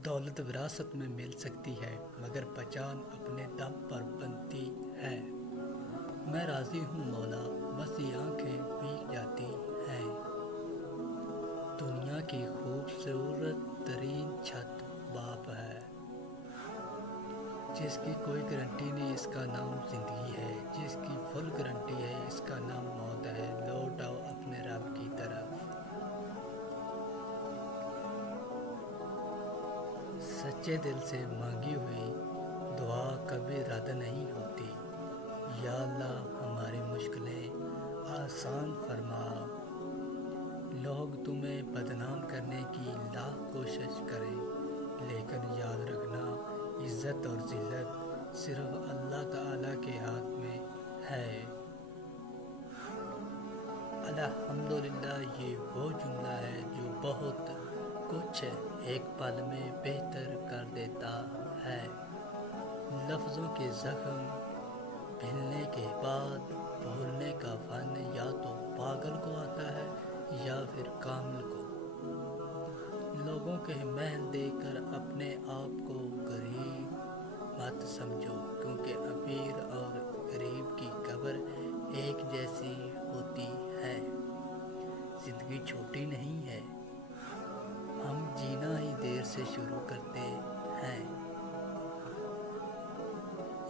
दौलत विरासत में मिल सकती है, मगर पहचान अपने दम पर बनती है। मैं राज़ी हूँ मौला, बस ये आंखें भीग जाती हैं। दुनिया की खूबसूरत तरीन छत बाप है, जिसकी कोई गारंटी नहीं, इसका नाम ज़िंदगी है। जिसकी फुल गारंटी है, इसका नाम मौत है। लौट आओ अपने रब की तरफ। सच्चे दिल से मांगी हुई दुआ कभी रद्द नहीं होती। या अल्लाह, हमारी मुश्किलें आसान फरमा। लोग तुम्हें बदनाम करने की लाख कोशिश करें, लेकिन याद रखना, इज़्ज़त और ज़िल्लत सिर्फ अल्लाह ताला के हाथ में है। अल्हम्दुलिल्लाह, ये वो जुमला है जो बहुत कुछ एक पल में बेहतर कर देता है। लफ्ज़ों के ज़ख्म भिलने के बाद भूलने का फ़न या तो पागल को आता है या फिर कामिल को। लोगों के महल देकर अपने आप को गरीब मत समझो, क्योंकि अमीर और गरीब की कब्र एक जैसी होती है। ज़िंदगी छोटी नहीं है, हम जीना ही देर से शुरू करते हैं।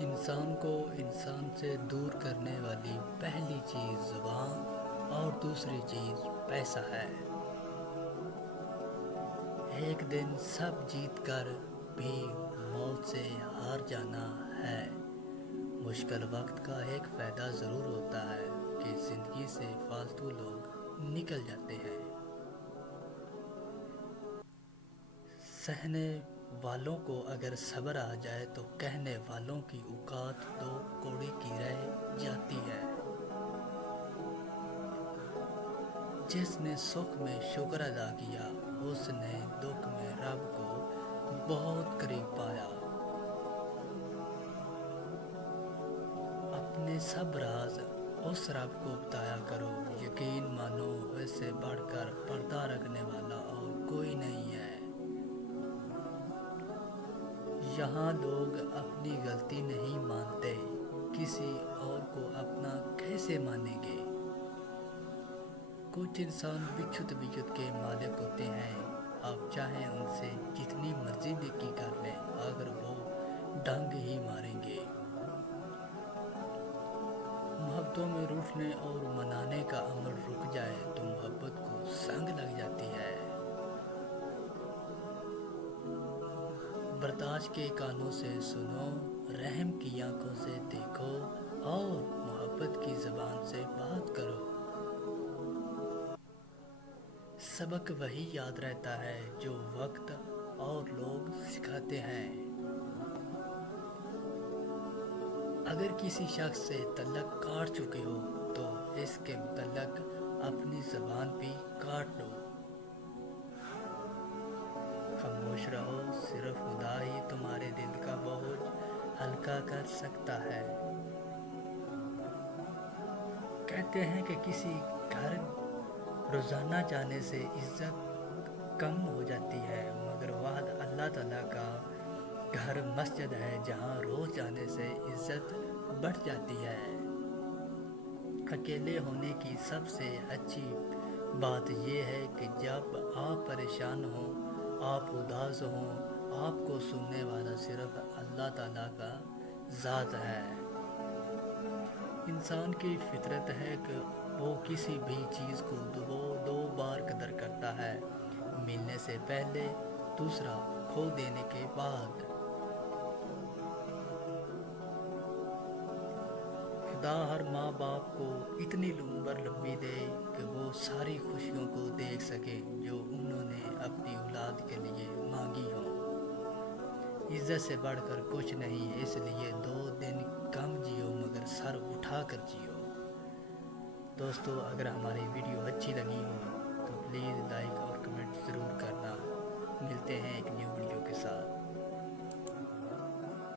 इंसान को इंसान से दूर करने वाली पहली चीज़ ज़ुबान और दूसरी चीज़ पैसा है। एक दिन सब जीत कर भी मौत से हार जाना है। मुश्किल वक्त का एक फ़ायदा ज़रूर होता है कि ज़िंदगी से फालतू लोग निकल जाते हैं। सहने वालों को अगर सब्र आ जाए तो कहने वालों की औकात दो कौड़ी की रह जाती है। जिसने सुख में शुक्र अदा किया, उसने दुख में रब को बहुत करीब पाया। अपने सब राज उस रब को बताया करो, यकीन मानो वैसे बढ़कर पर्दा रखने वाला और कोई नहीं है। यहाँ लोग अपनी गलती नहीं मानते, किसी और को अपना कैसे मानेंगे। कुछ इंसान बिछुत बिछुत के मालिक होते हैं। आप चाहें उनसे जितनी मर्जी नेकी कर लें, अगर वो डंग ही मारेंगे। मोहब्बतों में रूठने और मनाने का अमल रुक जाए तो मोहब्बत को संग लग जाती है। बर्दाश्त के कानों से सुनो, रहम की आंखों से देखो और मोहब्बत की ज़बान से बात करो। सबक वही याद रहता है जो वक्त और लोग सिखाते हैं। अगर किसी शख्स से तल्लक काट चुके हो तो इसके मुतल्लक अपनी ज़बान भी काट लो। खामोश रहो, सिर्फ खुदा ही तुम्हारे दिल का बोझ हल्का कर सकता है। कहते हैं कि किसी घर रोज़ाना जाने से इज़्ज़त कम हो जाती है, मगर वाद अल्लाह ताला का घर मस्जिद है, जहाँ रोज़ जाने से इज़्ज़त बढ़ जाती है। अकेले होने की सबसे अच्छी बात यह है कि जब आप परेशान हों, आप उदास हों, आपको सुनने वाला सिर्फ अल्लाह ताला का ज़ात है। इंसान की फितरत है कि वो किसी भी चीज़ को दो बार कदर करता है, मिलने से पहले, दूसरा खो देने के बाद। खुदा हर माँ बाप को इतनी उम्र लंबी दे कि वो सारी खुशियों को देख सके जो उन्होंने अपनी औलाद के लिए मांगी हो। इज़्ज़त से बढ़कर कुछ नहीं, इसलिए 2 दिन कम जियो मगर सर उठा कर जियो। दोस्तों, अगर हमारी वीडियो अच्छी लगी हो तो प्लीज़ लाइक और कमेंट ज़रूर करना। मिलते हैं एक न्यू वीडियो के साथ।